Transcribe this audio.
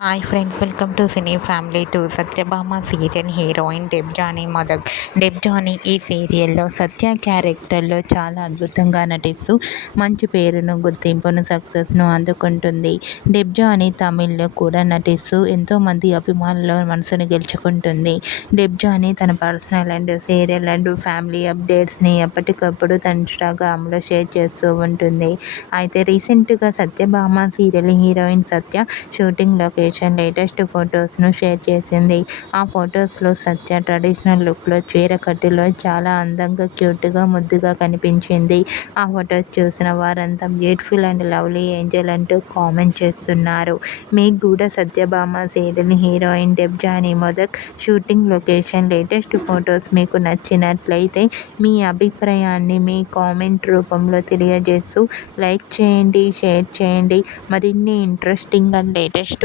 Hi friends welcome to cine family two Satyabhama serial heroine Debjani Madak Debjani ఈ సీరియల్లో సత్య క్యారెక్టర్లో చాలా అద్భుతంగా నటిస్తూ మంచి పేరును గుర్తింపును సక్సెస్ను అందుకుంటుంది. డెబ్జానీ తమిళ్ళో కూడా నటిస్తూ ఎంతోమంది అభిమానుల మనసును గెలుచుకుంటుంది. డెబ్జానీ తన personal and serial and family అప్డేట్స్ని ఎప్పటికప్పుడు తన ఇన్స్టాగ్రామ్లో షేర్ చేస్తూ ఉంటుంది. అయితే రీసెంట్గా సత్యభామ సీరియల్ హీరోయిన్ సత్య షూటింగ్లోకి లొకేషన్ లేటెస్ట్ ఫొటోస్ను షేర్ చేసింది. ఆ ఫొటోస్లో సత్య ట్రెడిషనల్ లుక్లో చీర కట్టులో చాలా అందంగా క్యూట్గా ముద్దుగా కనిపించింది. ఆ ఫొటోస్ చూసిన వారంతా బ్యూటిఫుల్ అండ్ లవ్లీ ఏంజల్ అంటూ కామెంట్ చేస్తున్నారు. మీకు కూడా Satyabhama serial heroine Debjani Modak shooting location latest photos మీకు నచ్చినట్లయితే మీ అభిప్రాయాన్ని మీ కామెంట్ రూపంలో తెలియజేస్తూ లైక్ చేయండి షేర్ చేయండి. మరిన్ని ఇంట్రెస్టింగ్ అండ్ లేటెస్ట్